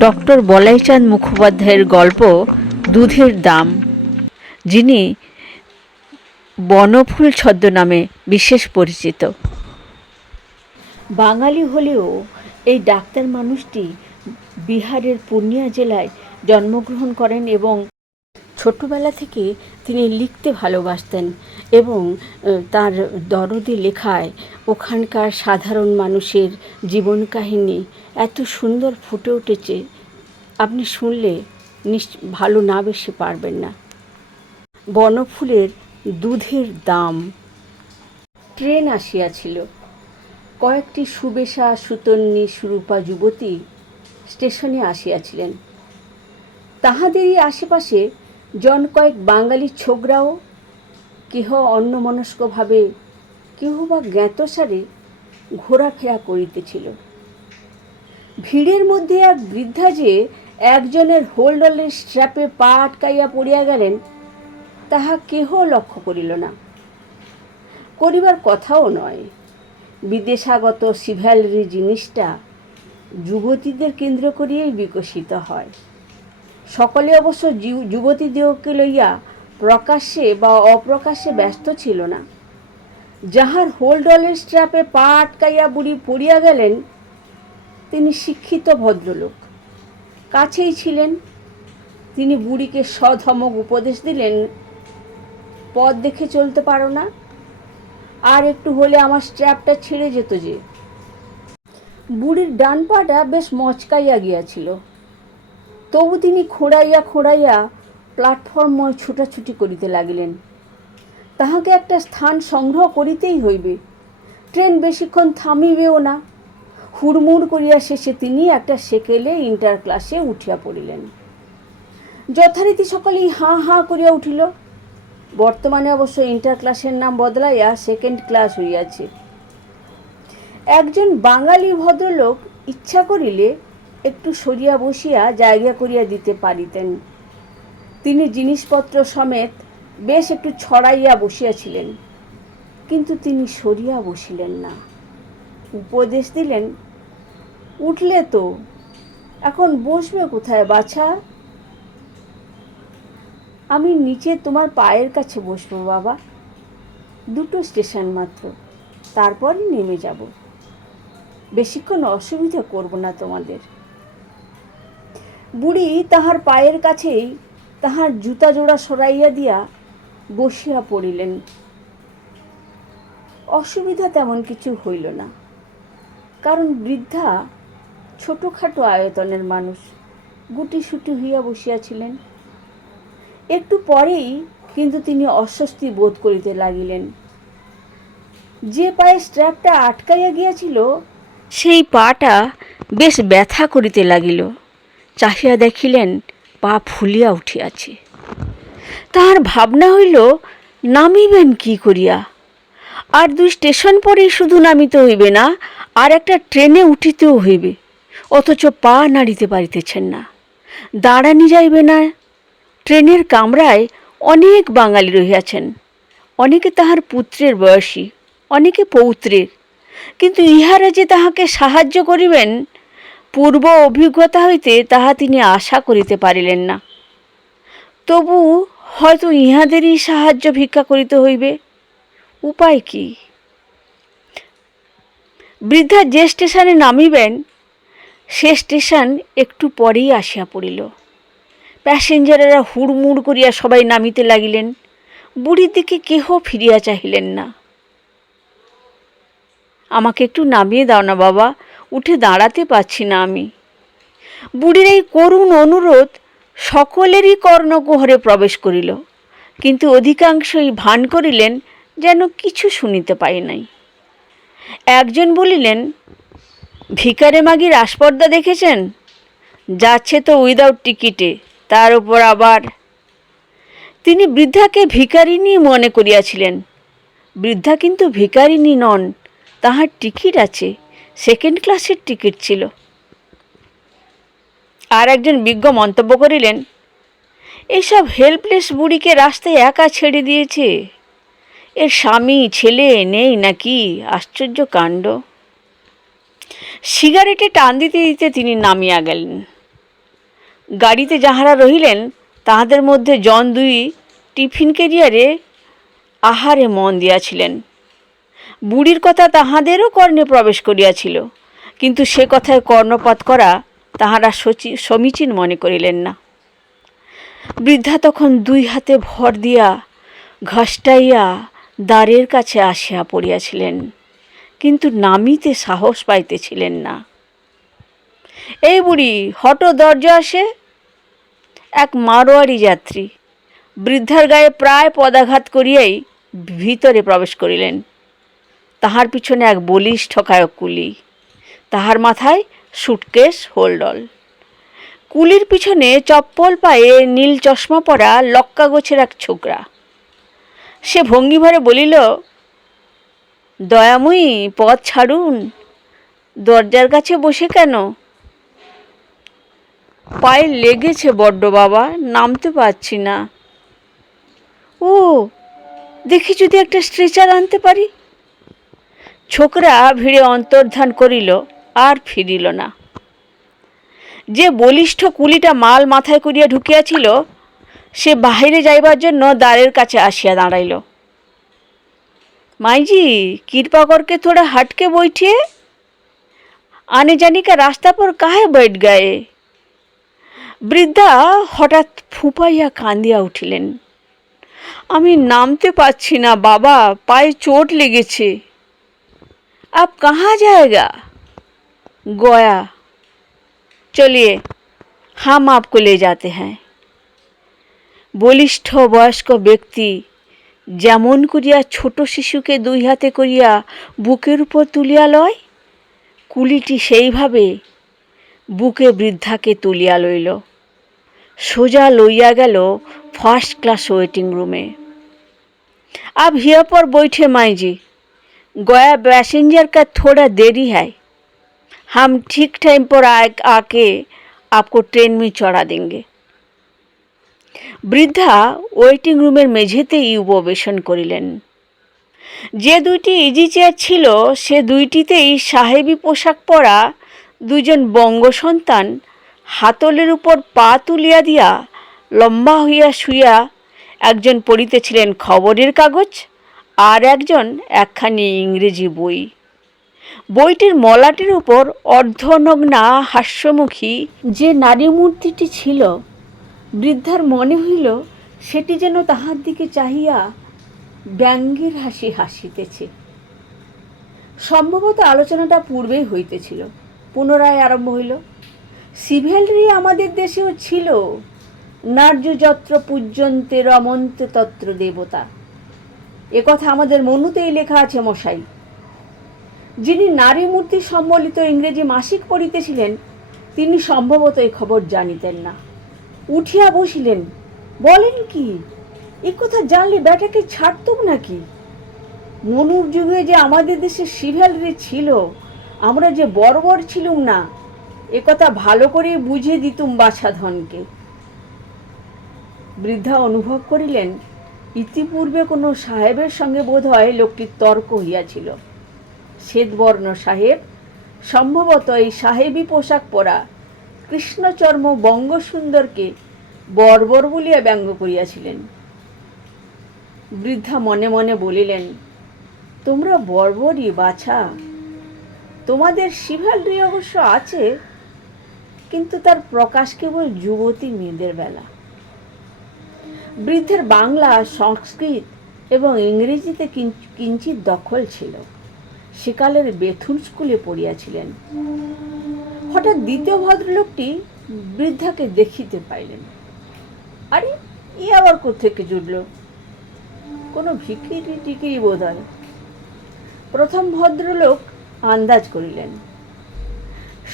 Doctor Balaichand মুখোপাধ্যায়ের গল্প দুধের দাম, যিনি বনফুল ছদ্মনামে বিশেষ পরিচিত। বাঙালি হলেও এই ডাক্তার মানুষটি বিহারের পূর্ণিয়া জেলায় জন্মগ্রহণ করেন এবং ছোটবেলা থেকে তিনি লিখতে ভালোবাসতেন এবং তার দরদি লেখায় ওখানকার সাধারণ মানুষের জীবন কাহিনী এত সুন্দর ফুটে উঠেছে, আপনি শুনলে নিশ্চ, ভালো না বেশি পারবেন না। বনফুলের দুধের দাম। ট্রেন আসিয়াছিল। কয়েকটি সুবেশা সুতন্নী সুরূপা যুবতী স্টেশনে আসিয়াছিলেন। তাহাদেরই আশেপাশে জন কয়েক বাঙালি ছোকরাও কেহ অন্যমনস্কভাবে, কেহ বা জ্ঞাতসারে ঘোরাফেরা করিতেছিল। ভিড়ের মধ্যে এক বৃদ্ধা যে একজনের হোল্ডলের স্ট্র্যাপে পা আটকাইয়া পড়িয়া গেলেন, তাহা কেহ লক্ষ্য করিল না। করিবার কথাও নয়, বিদেশাগত সিভ্যালরি জিনিসটা যুবতীদের কেন্দ্র করিয়েই বিকশিত হয়। সকলে অবশ্য যু- যুবতীদিগকে লইয়া প্রকাশ্যে বা অপ্রকাশ্যে ব্যস্ত ছিল না। যাহার হোল্ডলের স্ট্র্যাপে পা আটকাইয়া বুড়ি পড়িয়া গেলেন, তিনি শিক্ষিত ভদ্রলোক। কাছেই ছিলেন। তিনি বুড়িকে সধমক উপদেশ দিলেন, পথ দেখে চলতে পারো না। আর একটু হলে আমার স্ট্র্যাপটা ছিঁড়ে যেত যে। বুড়ির ডান পাটা বেশ মচকাইয়া গিয়াছিল। তবু তিনি খোঁড়াইয়া খোঁড়াইয়া প্ল্যাটফর্ম ছুটাছুটি করিতে লাগিলেন। তাহাকে একটা স্থান সংগ্রহ করিতেই হইবে। ট্রেন বেশিক্ষণ থামিবেও না। হুড়মুড় করিয়া শেষে তিনি একটা সেকেলে ইন্টার ক্লাসে উঠিয়া পড়িলেন। যথারীতি সকলেই হাঁ হাঁ করিয়া উঠিল। বর্তমানে অবশ্য ইন্টার ক্লাসের নাম বদলাইয়া সেকেন্ড ক্লাস হইয়াছে। একজন বাঙালি ভদ্রলোক ইচ্ছা করিলে একটু সরিয়া বসিয়া জায়গা করিয়া দিতে পারিতেন। তিনি জিনিসপত্র সমেত বেশ একটু ছড়াইয়া বসিয়াছিলেন, কিন্তু তিনি সরিয়া বসিলেন না। উপদেশ দিলেন, উঠলে তো, এখন বসবে কোথায় বাছা? আমি নিচে তোমার পায়ের কাছে বসবো বাবা, দুটো স্টেশন মাত্র, তারপরই নেমে যাব। বেশিক্ষণ অসুবিধা করব না তোমাদের। বুড়ি তাহার পায়ের কাছেই তাহার জুতা জোড়া সরাইয়া দিয়া বসিয়া পড়িলেন। অসুবিধা তেমন কিছু হইল না, কারণ বৃদ্ধা ছোটোখাটো আয়তনের মানুষ, গুটিসুটি হইয়া বসিয়াছিলেন। একটু পরেই কিন্তু তিনি অস্বস্তি বোধ করিতে লাগিলেন। যে পায়ে স্ট্র্যাপটা আটকাইয়া গিয়াছিল, সেই পাটা বেশ ব্যথা করিতে লাগিল। চাহিয়া দেখিলেন, পা ফুলিয়া উঠিয়াছে। তাহার ভাবনা হইল, নামিবেন কি করিয়া? আর দুই স্টেশন পরেই শুধু নামিতে হইবে না, আর একটা ট্রেনে উঠিতেও হইবে, অথচ পা নাড়িতে পারিতেছেন না। দাঁড়ানি যাইবে না। ট্রেনের কামরায় অনেক বাঙালি রহিয়াছেন। অনেকে তাহার পুত্রের বয়সী, অনেকে পৌত্রের। কিন্তু ইহারা যে তাহাকে সাহায্য করিবেন পূর্ব অভিজ্ঞতা হইতে তাহা তিনি আশা করিতে পারিলেন না। তবু হয়তো ইহাদেরই সাহায্য ভিক্ষা করিতে হইবে। উপায় কি? বৃদ্ধা যে স্টেশনে নামিবেন, সে স্টেশন একটু পরেই আসিয়া পড়িল। প্যাসেঞ্জারেরা হুড়মুড় করিয়া সবাই নামিতে লাগিলেন। বুড়ির দিকে কেহ ফিরিয়া চাহিলেন না। আমাকে একটু নামিয়ে দাও না বাবা উঠে দাঁড়াতে পারছি না আমি। বুড়ির এই করুণ অনুরোধ সকলেরই কর্ণকুহরে প্রবেশ করিল, কিন্তু অধিকাংশই ভান করিলেন যেন কিছু শুনিতে পাই নাই। একজন বলিলেন ভিকারে মাগির আসপর্দা দেখেছেন? যাচ্ছে তো উইদাউট টিকিটে, তার উপর আবার। তিনি বৃদ্ধাকে ভিকারিনী মনে করিয়াছিলেন। বৃদ্ধা কিন্তু ভিকারিনী নন, তাহার টিকিট আছে। সেকেন্ড ক্লাসের টিকিট ছিল। আর একজন বিজ্ঞ মন্তব্য করিলেন এইসব হেল্পলেস বুড়িকে রাস্তায় একা ছেড়ে দিয়েছে। এর স্বামী, ছেলে নেই নাকি? আশ্চর্য কাণ্ড। সিগারেটে টান দিতে দিতে তিনি নামিয়া গেলেন। গাড়িতে যাহারা রহিলেন, তাহাদের মধ্যে জন দুই টিফিন কেরিয়ারে আহারে মন দিয়াছিলেন। বুড়ির কথা তাহাদেরও কর্ণে প্রবেশ করিয়াছিল। কিন্তু সে কথায় কর্ণপাত করা তাহারা সমীচীন মনে করিলেন না। বৃদ্ধা তখন দুই হাতে ভর দিয়া ঘষ্টাইয়া দ্বারের কাছে আসিয়া পড়িয়াছিলেন, কিন্তু নামিতে সাহস পাইতেছিলেন না। এই বুড়ি, হট দরজা আসে? এক মারোয়ারি যাত্রী। বৃদ্ধার গায়ে প্রায় পদাঘাত করিয়াই ভিতরে প্রবেশ করিলেন। তাহার পিছনে এক বলিষ্ঠ কায়ক কুলি। তাহার মাথায় সুটকেস হোলডল। কুলির পিছনে চপ্পল পায়ে নীল চশমা পরা লক্কা গোছের এক ছোকরা। সে ভঙ্গিভরে বলিল, দয়াময়ী, পথ ছাড়ুন। দরজার কাছে বসে কেন? পায়ে লেগেছে বড্ড বাবা, নামতে পারছি না। ও, দেখি যদি একটা স্ট্রেচার আনতে পারি। ছোকরা ভিড়ে অন্তর্ধান করিল আর ফিরিল না যে বলিষ্ঠ কুলিটা মাল মাথায় করিয়া ঢুকিয়াছিল সে বাহিরে যাইবার জন্য দ্বারের কাছে আসিয়া দাঁড়াইল माई कृपा करके थोड़ा हट के बैठिए आने जाने का रास्ता पर काहे बैठ गए বৃদ্ধা হঠাৎ ফুপাইয়া কান্দিয়া উঠিলেন আমি নামতে পারছি না বাবা পায়ে চোট লেগেছে আপ কাহা जाएगा गया चलिए हम आपको ले जाते हैं বলিষ্ঠ বয়স্ক ব্যক্তি যেমন করিয়া ছোট শিশুকে দুই হাতে করিয়া বুকের উপর তুলিয়া লয় কুলিটি সেইভাবে বুকে বৃদ্ধাকে তুলিয়া লইল সোজা লইয়া গেল ফার্স্ট ক্লাস ওয়েটিং রুমে अब हिया पर बैठे माई जी गया पैसेंजर का थोड़ा देरी है हम ठीक टाइम पर आ, आके आपको ट्रेन में चढ़ा देंगे বৃদ্ধা ওয়েটিং রুমের মেঝেতেই উপবেশন করিলেন যে দুইটি ইজি চেয়ার ছিল সে দুইটিতেই সাহেবি পোশাক পরা দুইজন বঙ্গ সন্তান হাতলের উপর পা তুলিয়া দিয়া লম্বা হইয়া শুইয়া একজন পড়িতেছিলেন খবরের কাগজ আর একজন একখানি ইংরেজি বই। বইটির মলাটির উপর অর্ধনগ্না হাস্যমুখী যে নারী মূর্তিটি ছিল, বৃদ্ধার মনে হইল সেটি যেন তাহার দিকে চাহিয়া ব্যঙ্গের হাসি হাসিতেছে। সম্ভবত আলোচনাটা পূর্বেই হইতেছিল, পুনরায় আরম্ভ হইল। সিভিয়ালরি আমাদের দেশেও ছিল নার্য যত্র পূজ্যন্তে রমন্তে তত্র দেবতা। একথা আমাদের মনুতেই লেখা আছে মশাই। যিনি নারী মূর্তি সম্বলিত ইংরেজি মাসিক পড়িতেছিলেন, তিনি সম্ভবত এই খবর জানিতেন না। উঠিয়া বসিলেন, বলেন কি, এ কথা জানলে ব্যাটাকে ছাড়তুম নাকি? মনুর যুগে যে আমাদের দেশে সিভ্যালরি ছিল, আমরা যে বর্বর ছিলুম না, এ কথা ভালো করে বুঝিয়ে দিতুম বাছাধনকে বৃদ্ধা অনুভব করিলেন ইতিপূর্বে কোনো সাহেবের সঙ্গে বোধ হয় লোকটির তর্ক হইয়াছিল। শ্বেতবর্ণ সাহেব, সম্ভবত এই সাহেবী পোশাক পরা কৃষ্ণচর্ম বঙ্গসুন্দরকে বর্বর বলিয়া ব্যঙ্গ করিয়াছিলেন। বৃদ্ধা মনে মনে বলিলেন, তোমরা বর্বরই বাছা। তোমাদের শিভালরি অবশ্য আছে, কিন্তু তার প্রকাশ কেবল যুবতী মেয়েদের বেলা। বৃদ্ধের বাংলা, সংস্কৃত এবং ইংরেজিতে কিঞ্চ- কিঞ্চিত দখল ছিল। সেকালের বেথুন স্কুলে পড়িয়াছিলেন। হঠাৎ দ্বিতীয় ভদ্রলোকটি বৃদ্ধাকে দেখিতে পাইলেন। আরে ই আবার কোথেকে জুটল? কোনো ভিখিরি টিকিরি বোধ হয় প্রথম ভদ্রলোক আন্দাজ করিলেন,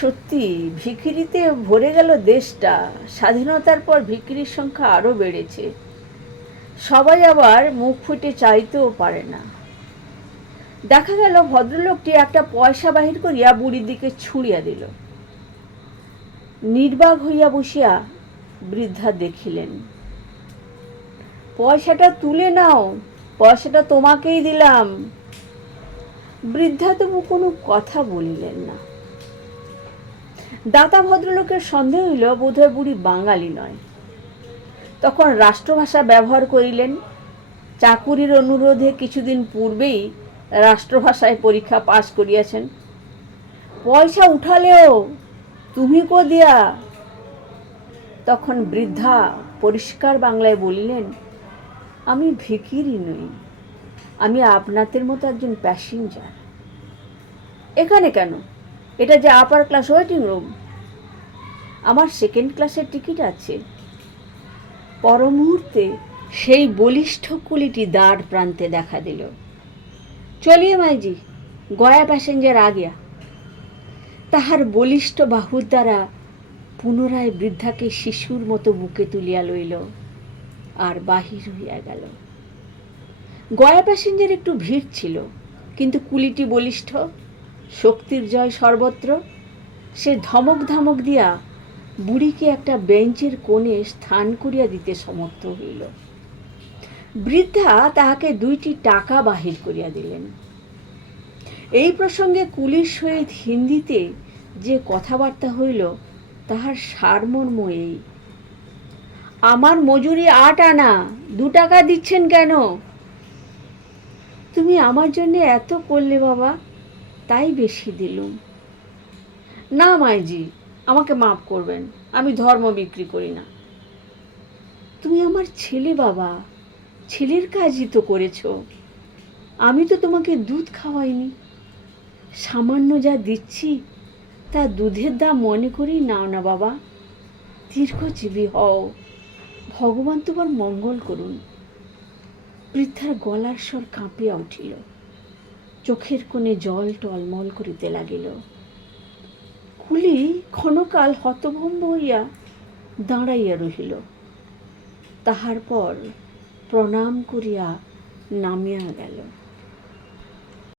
সত্যি ভিকিরিতে ভরে গেল দেশটা, স্বাধীনতার পর ভিখিরির সংখ্যা আরও বেড়েছে। সবাই আবার মুখ ফুটে চাইতেও পারে না। দেখা গেল ভদ্রলোকটি একটা পয়সা বাহির করিয়া বুড়ির দিকে ছুঁড়িয়া দিল। নির্বাক হইয়া বসিয়া বৃদ্ধা দেখিলেন, পয়সাটা তুলে নাও, পয়সাটা তোমাকেই দিলাম। বৃদ্ধা তবু কোনো কথা বলিলেন না। দাতা ভদ্রলোকের সন্দেহ হইল, বোধহয় বুড়ি বাঙালি নয়। তখন রাষ্ট্রভাষা ব্যবহার করিলেন। চাকুরির অনুরোধে কিছুদিন পূর্বেই রাষ্ট্রভাষায় পরীক্ষা পাশ করিয়াছেন। পয়সা উঠালেও তুমি কো দিয়া তখন বৃদ্ধা পরিষ্কার বাংলায় বলিলেন, আমি ভিকিরি নই, আমি আপনাদের মতো একজন প্যাসেঞ্জার এখানে কেন? এটা যে আপার ক্লাস ওয়েটিং রুম আমার সেকেন্ড ক্লাসের টিকিট আছে। পর মুহূর্তে সেই বলিষ্ঠ কুলিটি দাঁড় প্রান্তে দেখা দিল। চলিয়ে মাইজি, গয়া প্যাসেঞ্জার আগিয়া তাহার বলিষ্ঠ বাহুর দ্বারা পুনরায় বৃদ্ধাকে শিশুর মতো বুকে তুলিয়া লইল আর বাহির হইয়া গেল। গয়া প্যাসেঞ্জার একটু ভিড় ছিল, কিন্তু কুলিটি বলিষ্ঠ, শক্তির জয় সর্বত্র, সে ধমক ধমক দিয়া বুড়িকে একটা বেঞ্চের কোণে স্থান করিয়া দিতে সমর্থ হইল। বৃদ্ধা তাহাকে দুইটি টাকা বাহির করিয়া দিলেন। এই প্রসঙ্গে কুলির সহিত হিন্দিতে যে কথাবার্তা হইল, তাহার সারমর্ম এই। আমার মজুরি আট আনা, দু টাকা দিচ্ছেন কেন? তুমি আমার জন্য এত করলে বাবা, তাই বেশি দিলুম। না, মাইজি আমাকে মাফ করবেন, আমি ধর্ম বিক্রি করি না। তুমি আমার ছেলে বাবা, ছেলের কাজই তো করেছ। আমি তো তোমাকে দুধ খাওয়াইনি। সামান্য যা দিচ্ছি, তা দুধের দাম মনে করেই নাও না বাবা। দীর্ঘজীবী হও, ভগবান তোমার মঙ্গল করুন। বৃদ্ধার গলার স্বর কাঁপিয়া উঠিল। চোখের কোণে জল টলমল করিতে লাগিল। কুলি ক্ষণকাল হতভম্ব হইয়া দাঁড়াইয়া রহিল। তাহার পর প্রণাম করিয়া নামিয়া গেল।